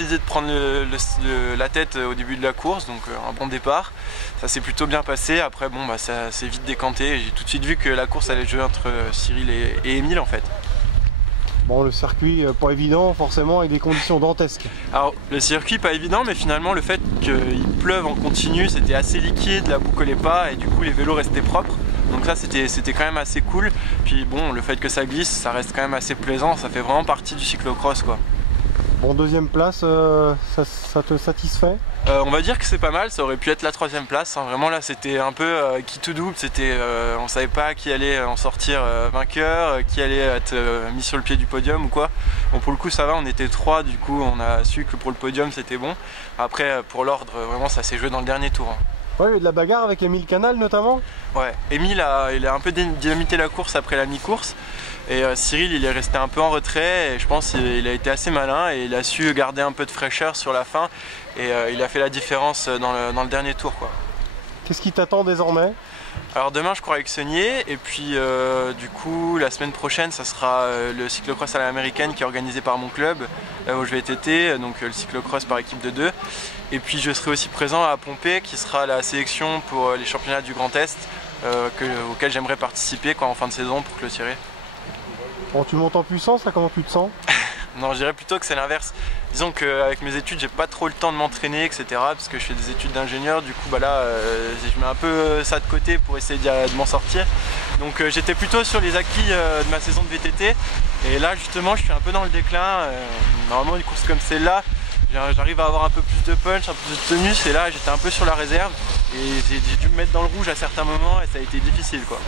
décidé de prendre la tête au début de la course, donc un bon départ. Ça s'est plutôt bien passé. Après bon bah ça s'est vite décanté. J'ai tout de suite vu que la course allait jouer entre Cyril et Émile en fait. Bon, le circuit pas évident forcément avec des conditions dantesques. Alors le circuit pas évident, mais finalement le fait qu'il pleuve en continu, c'était assez liquide, la boue collait pas et du coup les vélos restaient propres. Donc ça c'était quand même assez cool. Puis bon, le fait que ça glisse, ça reste quand même assez plaisant, ça fait vraiment partie du cyclocross quoi. Bon, deuxième place, ça te satisfait? On va dire que c'est pas mal, ça aurait pu être la troisième place. Hein. Vraiment là c'était un peu qui tout double, on savait pas qui allait en sortir vainqueur, qui allait être mis sur le pied du podium ou quoi. Bon pour le coup ça va, on était trois, du coup on a su que pour le podium c'était bon. Après pour l'ordre, vraiment ça s'est joué dans le dernier tour. Hein. Ouais, il y a eu de la bagarre avec Émile Canal notamment. Ouais, Émile il a un peu dynamité la course après la mi-course. Et Cyril il est resté un peu en retrait et je pense qu'il a été assez malin et il a su garder un peu de fraîcheur sur la fin et il a fait la différence dans le dernier tour quoi. Qu'est-ce qui t'attend désormais? Alors demain je cours avec Saunier et puis du coup la semaine prochaine ça sera le cyclocross à l'américaine qui est organisé par mon club, là où je vais téter, donc le cyclocross par équipe de 2. Et puis je serai aussi présent à Pompée qui sera la sélection pour les championnats du Grand Est auquel j'aimerais participer en fin de saison pour clôturer. Bon, tu montes en puissance là, comment tu te sens? Non, je dirais plutôt que c'est l'inverse. Disons qu'avec mes études, j'ai pas trop le temps de m'entraîner, etc. Parce que je fais des études d'ingénieur, du coup, bah là, je mets un peu ça de côté pour essayer de m'en sortir. Donc j'étais plutôt sur les acquis de ma saison de VTT. Et là, justement, je suis un peu dans le déclin. Normalement, une course comme celle-là, j'arrive à avoir un peu plus de punch, un peu plus de tonus. Et là, j'étais un peu sur la réserve. Et j'ai dû me mettre dans le rouge à certains moments et ça a été difficile, quoi.